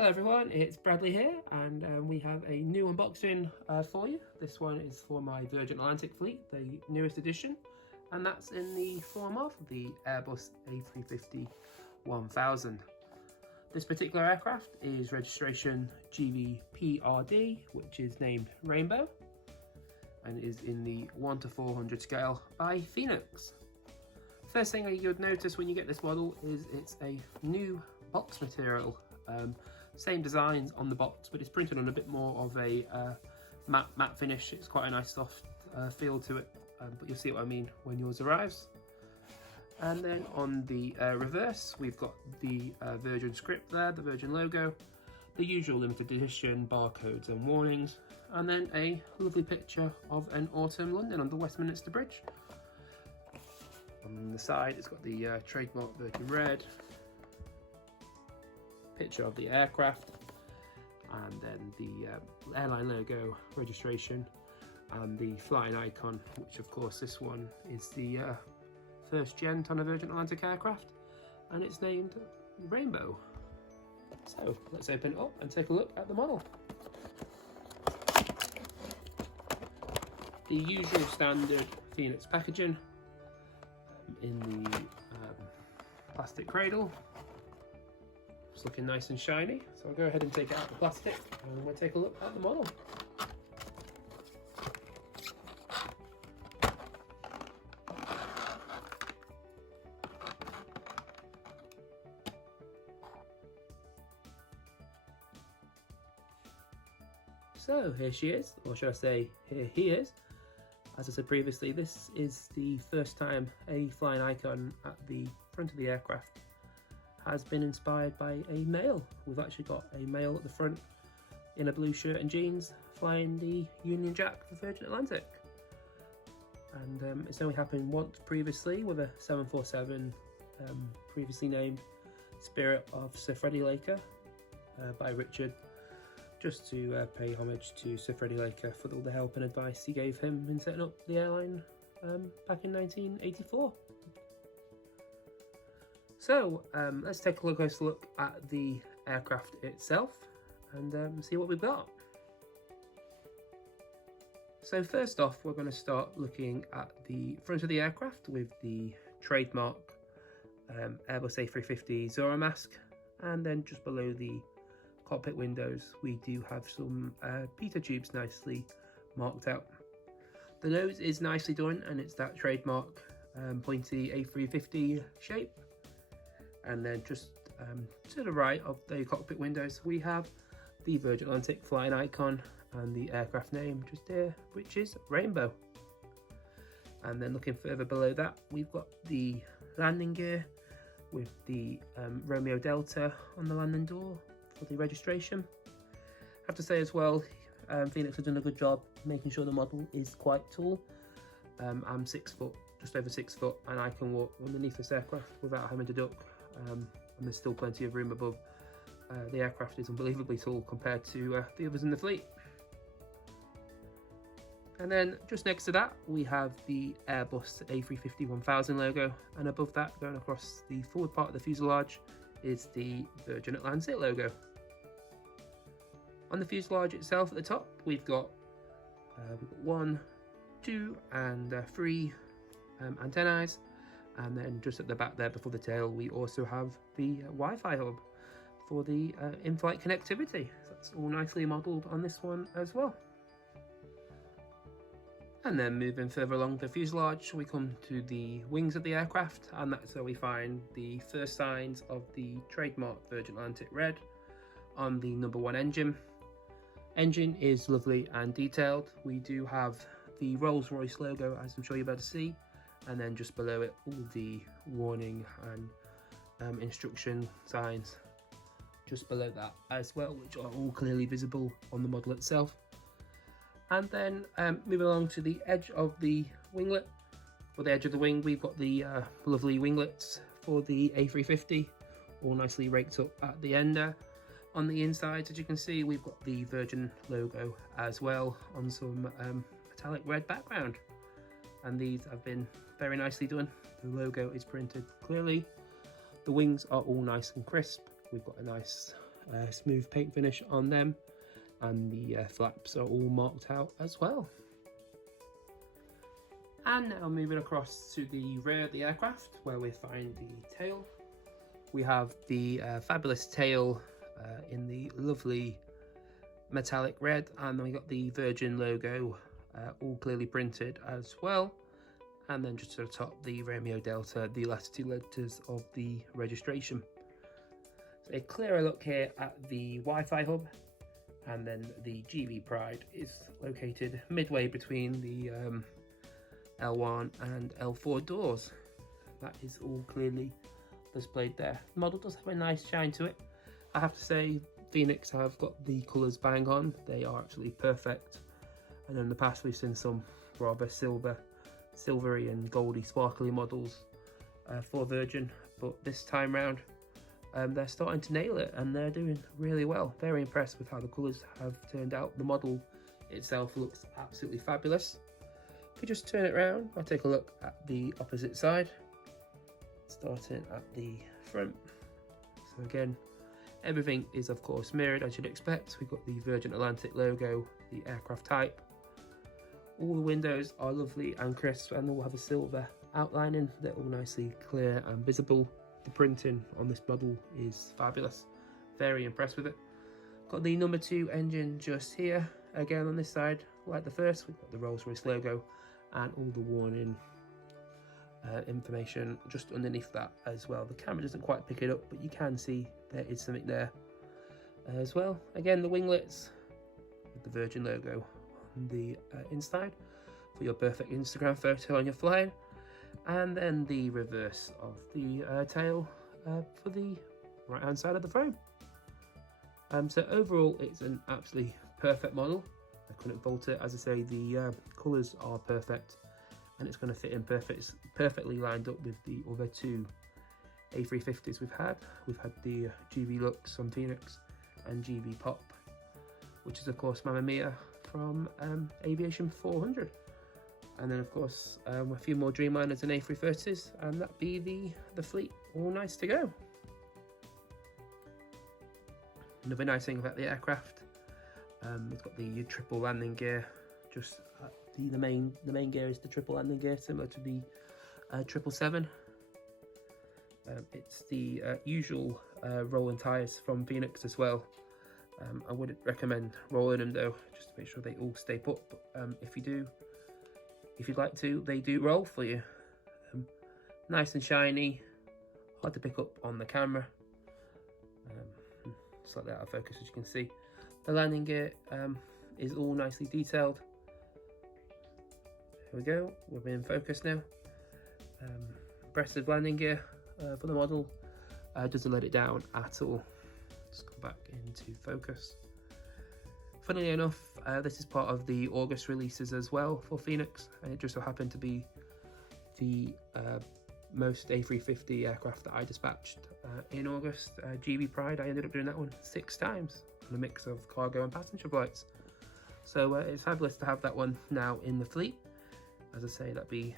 Hello everyone, it's Bradley here, and we have a new unboxing for you. This one is for my Virgin Atlantic fleet, the newest edition, and that's in the form of the Airbus A350-1000. This particular aircraft is registration G-VPRD, which is named Rainbow, and is in the 1:400 scale by Phoenix. First thing you'd notice when you get this model is it's a new box material. Same designs on the box, but it's printed on a bit more of a matte finish. It's quite a nice soft feel to it, but you'll see what I mean when yours arrives. And then on the reverse, we've got the Virgin script there, the Virgin logo, the usual limited edition barcodes and warnings, and then a lovely picture of an autumn London on the Westminster Bridge. On the side, it's got the trademark Virgin red, picture of the aircraft, and then the airline logo, registration, and the flying icon, which of course this one is the first gen on a Virgin Atlantic aircraft, and it's named Rainbow. So let's open it up and take a look at the model. The usual standard Phoenix packaging in the plastic cradle. It's looking nice and shiny, so I'll go ahead and take it out of the plastic and we'll take a look at the model. So here she is, or should I say here he is. As I said previously, this is the first time a flying icon at the front of the aircraft has been inspired by a male. We've actually got a male at the front in a blue shirt and jeans flying the Union Jack for Virgin Atlantic. And it's only happened once previously with a 747 previously named Spirit of Sir Freddie Laker by Richard, just to pay homage to Sir Freddie Laker for all the help and advice he gave him in setting up the airline back in 1984. So let's take a closer look at the aircraft itself and see what we've got. So first off, we're going to start looking at the front of the aircraft with the trademark Airbus A350 mask, and then just below the cockpit windows we do have some pitot tubes nicely marked out. The nose is nicely done, and it's that trademark pointy A350 shape. And then just to the right of the cockpit windows we have the Virgin Atlantic flying icon and the aircraft name just here, which is Rainbow. And then looking further below that, we've got the landing gear with the Romeo Delta on the landing door for the registration. I have to say as well, Phoenix has done a good job making sure the model is quite tall. I'm 6 foot, just over 6 foot, and I can walk underneath this aircraft without having to duck. And there's still plenty of room above. The aircraft is unbelievably tall compared to the others in the fleet. And then just next to that we have the Airbus A350-1000 logo, and above that, going across the forward part of the fuselage, is the Virgin Atlantic logo. On the fuselage itself at the top, we've got 1, 2 and 3 antennae. And then just at the back there before the tail, we also have the Wi-Fi hub for the in-flight connectivity. So that's all nicely modelled on this one as well. And then moving further along the fuselage, we come to the wings of the aircraft, and that's where we find the first signs of the trademark Virgin Atlantic red on the #1 engine. Engine is lovely and detailed. We do have the Rolls-Royce logo, as I'm sure you're able to see, and then just below it all the warning and instruction signs just below that as well, which are all clearly visible on the model itself. And then moving along to the edge of the winglet, for the edge of the wing, we've got the lovely winglets for the A350, all nicely raked up at the end there. On the inside, as you can see, we've got the Virgin logo as well on some metallic red background. And these have been very nicely done. The logo is printed clearly. The wings are all nice and crisp. We've got a nice smooth paint finish on them, and the flaps are all marked out as well. And now moving across to the rear of the aircraft, where we find the tail. We have the fabulous tail in the lovely metallic red, and then we got the Virgin logo all clearly printed as well. And then just at the top, the Romeo Delta, the last two letters of the registration. So a clearer look here at the Wi-Fi hub, and then the G-VPRD is located midway between the L1 and L4 doors. That is all clearly displayed there. The model does have a nice shine to it. I have to say, Phoenix have got the colours bang on. They are absolutely perfect. And in the past we've seen some rather silvery and goldy sparkly models for Virgin, but this time round they're starting to nail it, and they're doing really well. Very impressed with how the colours have turned out. The model itself looks absolutely fabulous. If you just turn it around, I'll take a look at the opposite side, starting at the front. So again, everything is of course mirrored as you'd expect. We've got the Virgin Atlantic logo, the aircraft type. All the windows are lovely and crisp, and all have a silver outlining. They're all nicely clear and visible. The printing on this model is fabulous. Very impressed with it. Got the number 2 engine just here. Again on this side, like the first, we've got the Rolls-Royce logo and all the warning information just underneath that as well. The camera doesn't quite pick it up, but you can see there is something there as well. Again, the winglets with the Virgin logo on the inside for your perfect Instagram photo on your flying, and then the reverse of the tail for the right hand side of the frame. So overall it's an absolutely perfect model. I couldn't fault it. As I say, the colours are perfect, and it's going to fit in perfectly lined up with the other 2 A350s we've had. We've had the GV Lux from Phoenix and GV Pop, which is of course Mamma Mia from Aviation 400. And then of course a few more Dreamliners and A330s, and that'd be the fleet all nice to go. Another nice thing about the aircraft, it's got the triple landing gear. Just the main gear is the triple landing gear, similar to the 777. It's the usual rolling tyres from Phoenix as well. I wouldn't recommend rolling them though, just to make sure they all stay put. But if you'd like to, they do roll for you. Nice and shiny, hard to pick up on the camera. Slightly out of focus, as you can see. The landing gear is all nicely detailed. Here we go, we're in focus now. Impressive landing gear for the model. Doesn't let it down at all. Let's go back into focus. Funnily enough, this is part of the August releases as well for Phoenix, and it just so happened to be the most A350 aircraft that I dispatched in August. G-VPRD, I ended up doing that one 6 times on a mix of cargo and passenger flights. So it's fabulous to have that one now in the fleet. As I say, that'd be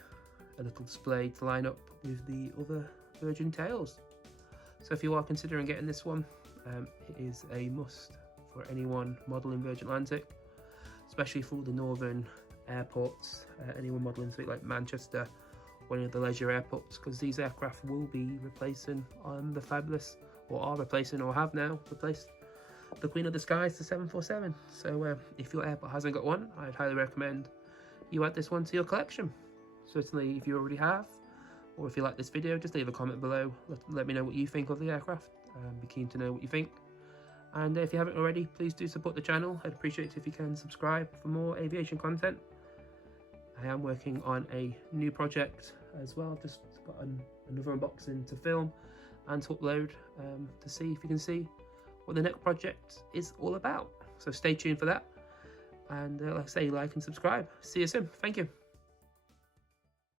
a little display to line up with the other Virgin tails. So if you are considering getting this one, it is a must for anyone modelling Virgin Atlantic, especially for the northern airports, anyone modelling something like Manchester, one of the leisure airports, because these aircraft will be replacing the fabulous, or are replacing, or have now replaced the Queen of the Skies, the 747. So if your airport hasn't got one, I'd highly recommend you add this one to your collection. Certainly if you already have, or if you like this video, just leave a comment below. Let me know what you think of the aircraft. Be keen to know what you think. And if you haven't already, please do support the channel. I'd appreciate it if you can subscribe for more aviation content. I am working on a new project as well. Just got another unboxing to film and to upload to see if you can see what the next project is all about. So stay tuned for that. And like I say, like and subscribe. See you soon. Thank you.